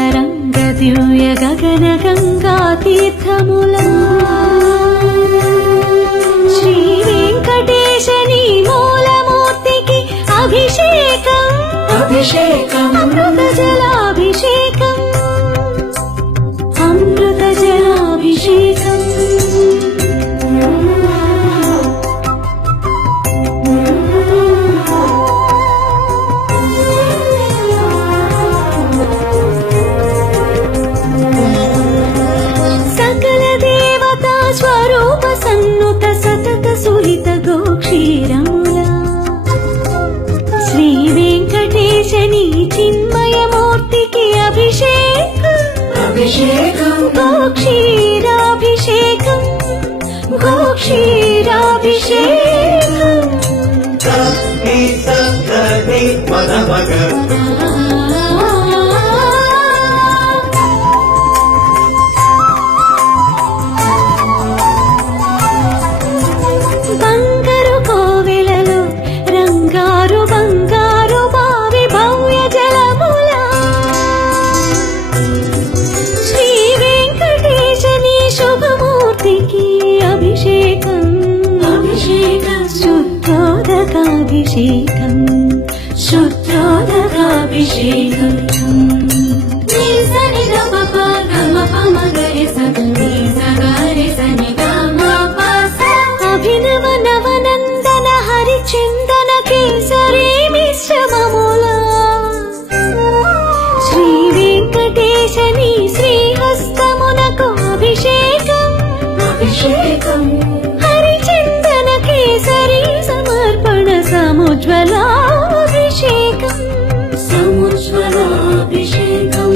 శృంగమంగళతరంగదివ్య గగన గంగా తీర్థములా శ్రీ వెంకటేశని మూలమూర్తికి అభిషేకం అభిషేకం అమృత జలాభిషేకం అమృత జలాభిషేకం శ్రీ వెంకటేశని చిన్మయమూర్తికి అభిషేకం అభిషేకం గోక్షీరాభిషేకం గోక్షీరాభిషేకం శుద్ధోదకాభిషేకం శుద్ధోదకాభిషేకం అభినవ నవనందన హరిచందన కేసరి మిశ్రమములా శ్రీ వెంకటేశని శ్రీహస్తమునకు అభిషేకం అభిషేకం హరిచందన కేసరి సమర్పణ సముజ్వలాభిషేకం సముజ్వలాభిషేకం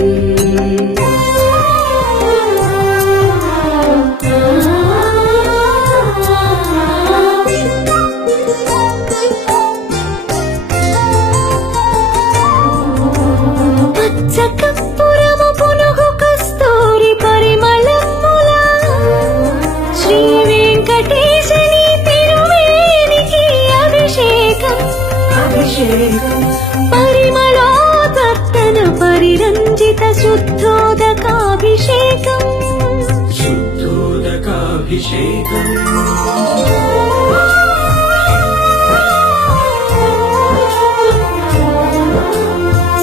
పచ్చకర్పూరము పునుగు కస్తూరి పరిమళములా శ్రీ వెంకటేశని తిరువేనికి అభిషేకం అభిషేకం పరిమళోదర్తన పరిరంజిత శుద్ధోదకాభిషేకం శుద్ధోదకాభిషేకం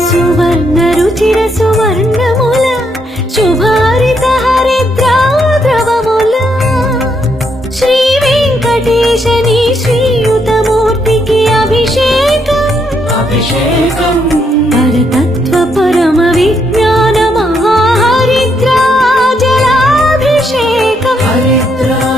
సువర్ణ రుచిర సువర్ణముల శుభారిత హరిద్రాద్రవముల శ్రీ వెంకటేశని శ్రీయుతమూర్తికి అభిషేకం అభిషేకం పరతత్వ పరమ విజ్ఞాన మహాహరిద్రాజలాభిషేకం హరిద్రాజలాభిషేకం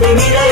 స్తుతి నిలయం